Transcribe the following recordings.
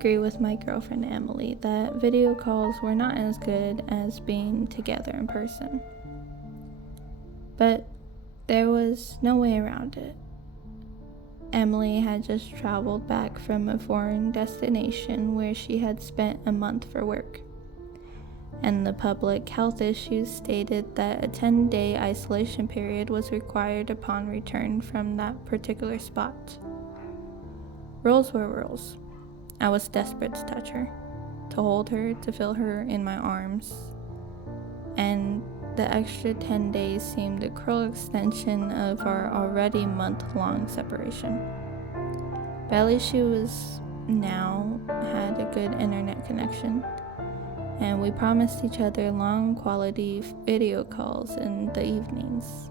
agree with my girlfriend Emily that video calls were not as good as being together in person. But there was no way around it. Emily had just traveled back from a foreign destination where she had spent a month for work, and the public health issues stated that a 10-day isolation period was required upon return from that particular spot. Rules were rules. I was desperate to touch her, to hold her, to feel her in my arms, and the extra 10 days seemed a cruel extension of our already month-long separation. But at least she was now had a good internet connection, and we promised each other long quality video calls in the evenings,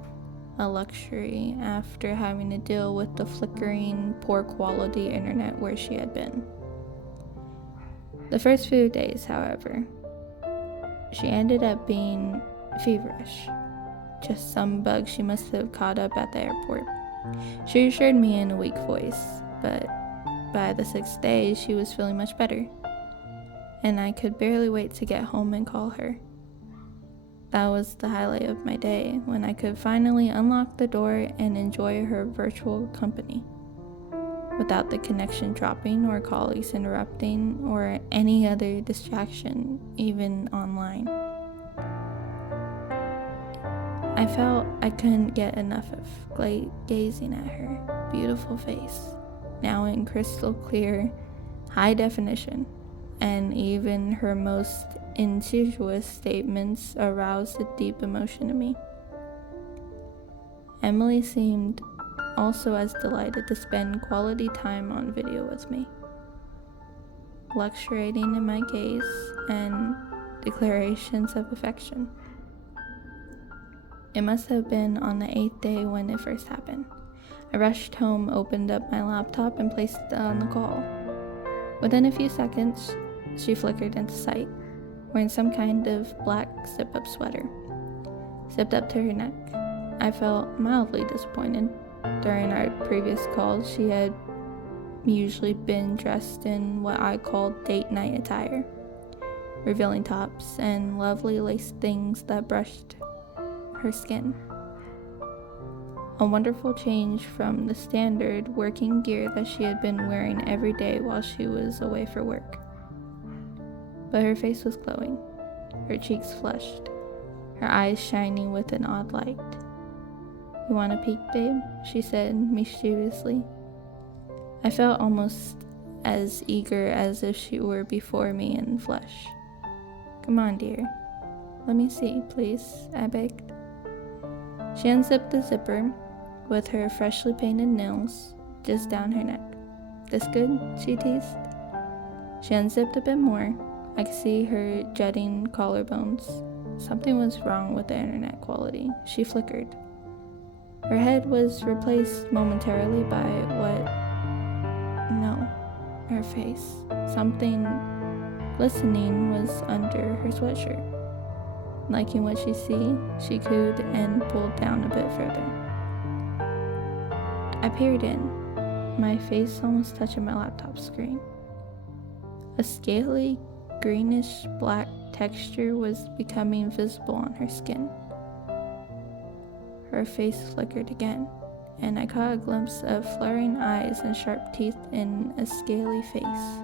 a luxury after having to deal with the flickering, poor quality internet where she had been. The first few days, however, she ended up being feverish. Just some bug she must have caught up at the airport. She assured me in a weak voice, but by the 6th day she was feeling much better, and I could barely wait to get home and call her. That was the highlight of my day, when I could finally unlock the door and enjoy her virtual company, without the connection dropping or colleagues interrupting or any other distraction, even online. I felt I couldn't get enough of gazing at her beautiful face, now in crystal clear, high definition, and even her most insidious statements aroused a deep emotion in me. Emily seemed also as delighted to spend quality time on video with me, luxuriating in my gaze and declarations of affection. It must have been on the 8th day when it first happened. I rushed home, opened up my laptop, and placed it on the call. Within a few seconds, she flickered into sight, wearing some kind of black zip-up sweater, zipped up to her neck. I felt mildly disappointed. During our previous calls, she had usually been dressed in what I called date night attire, revealing tops and lovely lace things that brushed her skin. A wonderful change from the standard working gear that she had been wearing every day while she was away for work. But her face was glowing, her cheeks flushed, her eyes shining with an odd light. "You want a peek, babe?" she said mischievously. I felt almost as eager as if she were before me in flesh. "Come on, dear. Let me see, please," I begged. She unzipped the zipper with her freshly painted nails just down her neck. "This good?" she teased. She unzipped a bit more. I could see her jutting collarbones. Something was wrong with the internet quality. She flickered. Her head was replaced momentarily by her face. Something glistening was under her sweatshirt. Liking what she cooed and pulled down a bit further. I peered in, my face almost touching my laptop screen. A scaly, greenish black texture was becoming visible on her skin. Her face flickered again, and I caught a glimpse of flaring eyes and sharp teeth in a scaly face.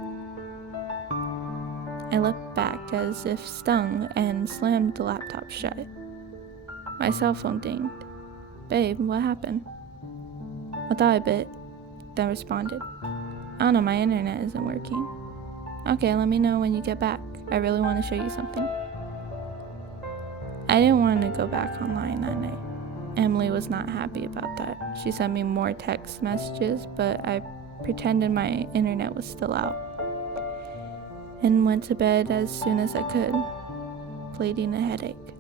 I leapt back as if stung and slammed the laptop shut. My cell phone dinged. "Babe, what happened?" I thought a bit, then responded, "I don't know, my internet isn't working." "Okay, let me know when you get back. I really want to show you something." I didn't want to go back online that night. Emily was not happy about that. She sent me more text messages, but I pretended my internet was still out and went to bed as soon as I could, pleading a headache.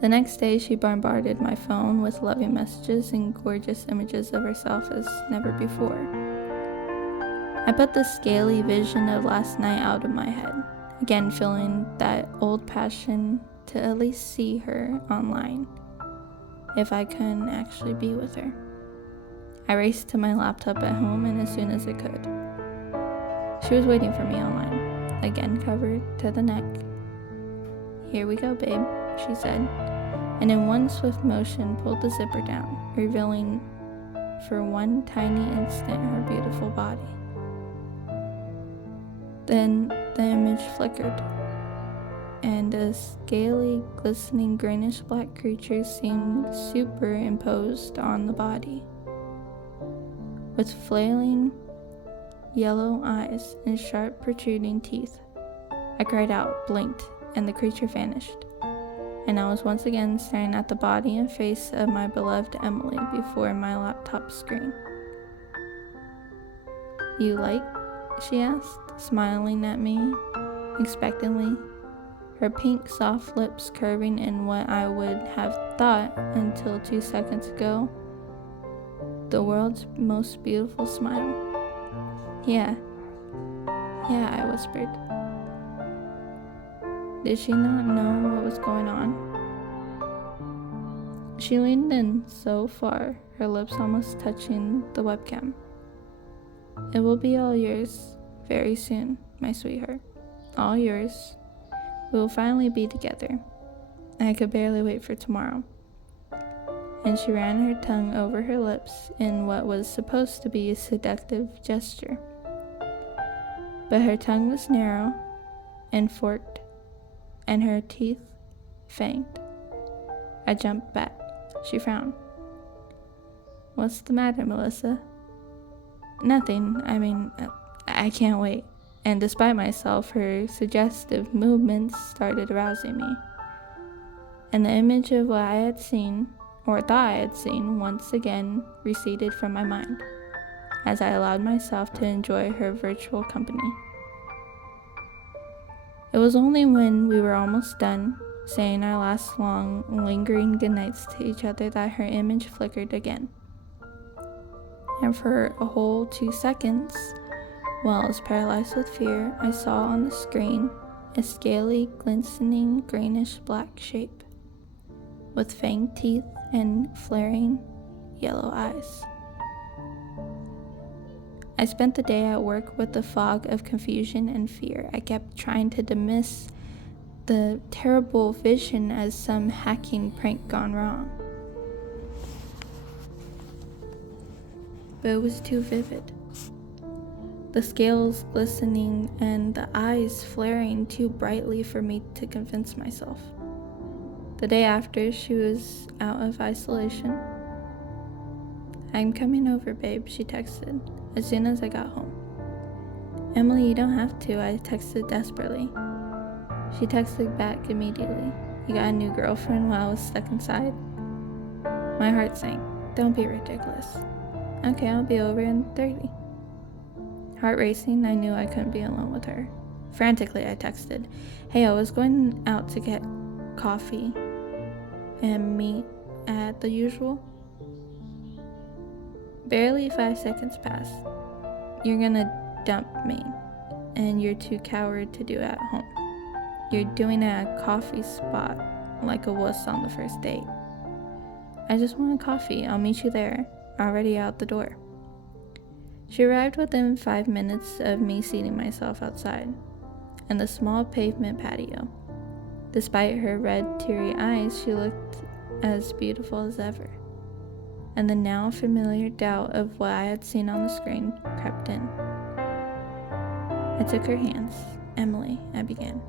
The next day, she bombarded my phone with loving messages and gorgeous images of herself as never before. I put the scaly vision of last night out of my head, again feeling that old passion to at least see her online, if I couldn't actually be with her. I raced to my laptop at home, and as soon as I could, She was waiting for me online, again covered to the neck. "Here we go, babe," she said, and in one swift motion pulled the zipper down, revealing for one tiny instant her beautiful body. Then the image flickered, and a scaly, glistening greenish-black creature seemed superimposed on the body, with flailing yellow eyes and sharp protruding teeth. I cried out, blinked, and the creature vanished, and I was once again staring at the body and face of my beloved Emily before my laptop screen. "You like?" she asked, smiling at me expectantly, her pink soft lips curving in what I would have thought until 2 seconds ago the world's most beautiful smile. Yeah, I whispered. Did she not know what was going on? She leaned in so far, her lips almost touching the webcam. "It will be all yours very soon, my sweetheart. All yours. We will finally be together. I could barely wait for tomorrow." And she ran her tongue over her lips in what was supposed to be a seductive gesture. But her tongue was narrow and forked, and her teeth fanged. I jumped back. She frowned. "What's the matter, Melissa?" "Nothing. I can't wait." And despite myself, her suggestive movements started arousing me. And the image of what I had seen, or thought I had seen, once again receded from my mind, as I allowed myself to enjoy her virtual company. It was only when we were almost done, saying our last long, lingering goodnights to each other, that her image flickered again. And for a whole 2 seconds, while I was paralyzed with fear, I saw on the screen a scaly, glistening, greenish-black shape, with fanged teeth and flaring yellow eyes. I spent the day at work with a fog of confusion and fear. I kept trying to dismiss the terrible vision as some hacking prank gone wrong. But it was too vivid. The scales glistening and the eyes flaring too brightly for me to convince myself. The day after, she was out of isolation. "I'm coming over, babe," she texted, as soon as I got home. "Emily, you don't have to," I texted desperately. She texted back immediately. "You got a new girlfriend while I was stuck inside?" My heart sank. "Don't be ridiculous." "Okay, I'll be over in 30. Heart racing, I knew I couldn't be alone with her. Frantically, I texted, "Hey, I was going out to get coffee and meet at the usual." Barely 5 seconds passed. "You're gonna dump me, and you're too coward to do it at home. You're doing it at a coffee spot like a wuss on the first date." "I just want a coffee. I'll meet you there. Already out the door." She arrived within 5 minutes of me seating myself outside, in the small pavement patio. Despite her red, teary eyes, she looked as beautiful as ever, and the now familiar doubt of what I had seen on the screen crept in. I took her hands. "Emily," I began.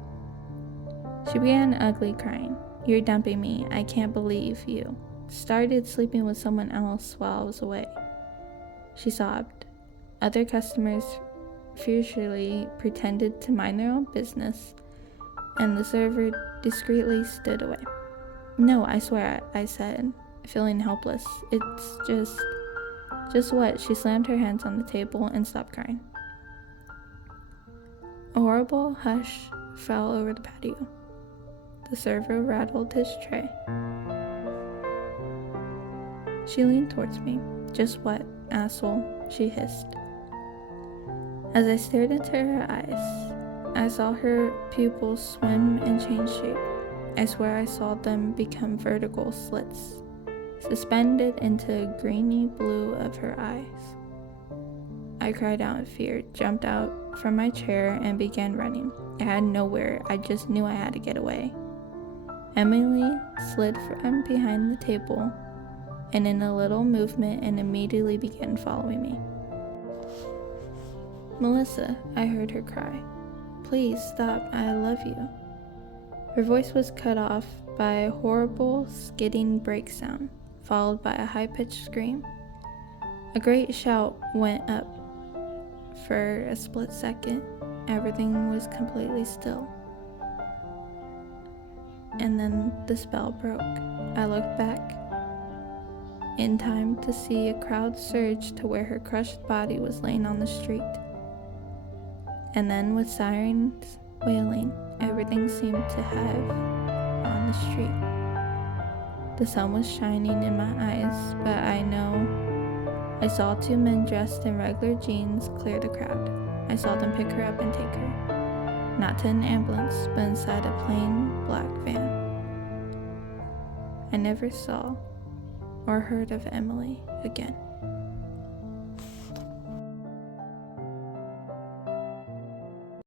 She began ugly crying. "You're dumping me. I can't believe you. Started sleeping with someone else while I was away." She sobbed. Other customers furiously pretended to mind their own business, and the server discreetly stood away. "No, I swear," I said, feeling helpless. "It's just what?" She slammed her hands on the table and stopped crying. A horrible hush fell over the patio. The server rattled his tray. She leaned towards me. "Just what, asshole?" she hissed. As I stared into her eyes, I saw her pupils swim and change shape. I swear I saw them become vertical slits, suspended into a greeny blue of her eyes. I cried out in fear, jumped out from my chair and began running. I had nowhere, I just knew I had to get away. Emily slid from behind the table and in a little movement and immediately began following me. "Melissa," I heard her cry. "Please stop, I love you." Her voice was cut off by a horrible skidding brake sound, followed by a high-pitched scream. A great shout went up. For a split second, everything was completely still. And then the spell broke. I looked back in time to see a crowd surge to where her crushed body was laying on the street. And then with sirens wailing, everything seemed to have on the street. The sun was shining in my eyes, but I saw two men dressed in regular jeans clear the crowd. I saw them pick her up and take her, not to an ambulance, but inside a plain black van. I never saw or heard of Emily again.